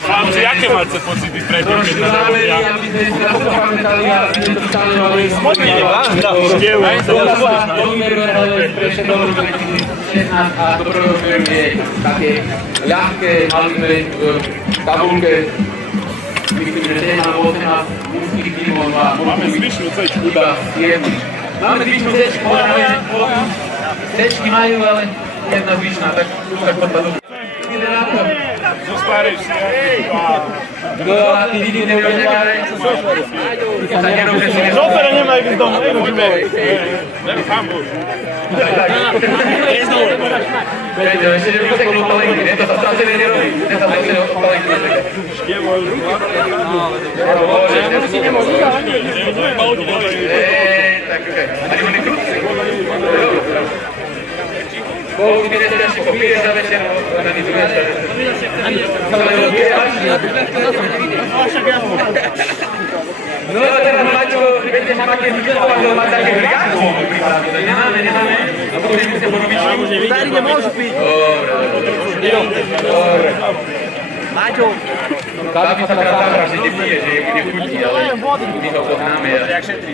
Chlapci, jaké máte pocity pred tým, keď na robia? Smutne, števu. A doprodukujem je také ľahké, malé tabulke. Myslím, že 18 mužských tímov a Máme zvyšnú cečku. iba 7. Máme zvyšnú cečku, cečky majú, ale jedna zvyšná, tak podpadú. Zostariš si, No a ty vidíš, nebudeš nekárať. Šoféra nemajú byť doma, jedno živej. Nech tam bol. Peťo, ešte nevyseknú palenky, ne? To sa stratené nerobí. Ne sa stratené palenky nesekne. Števo, Musí nemôžu. Tak okej. Ani oni krúci. Bohu, ty ešte popíješ za večer, organizuješ sa. No a teraz Maťo, viete, že máte vykupovať, má také brigádu. Nemáme. A potom musíte porobiť. Starý nemôžu piť. Dobre. Maťo. Kápi sa teraz záhra, že nepije, že je bude chutí, ale my ho poznáme. Jak šetrí.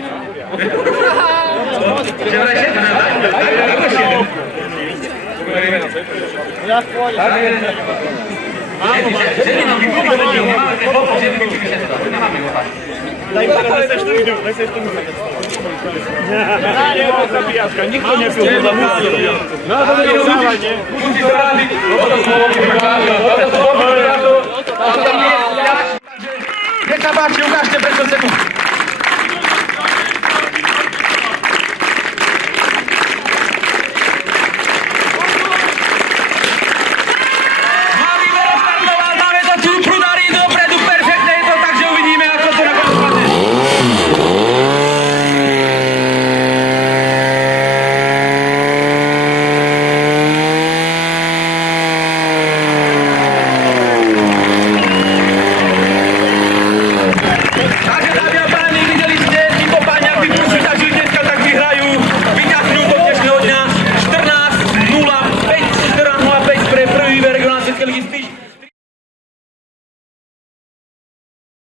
Že vraj šetrí, ako šetrí? Ja v pôde. Ženy nám vykupovať, nemáme ten hopov, že by vykupovať šetrí. Nemáme ho tak. Neseš tu vidú. Nemá zabíjačka, nikto nepil za músiu. No to je vzávanie. Musí sa rádiť, toto slovo mi vykáže, toto slovo mi vykáže. Nech sa páči, ukážte, prečo ste tu.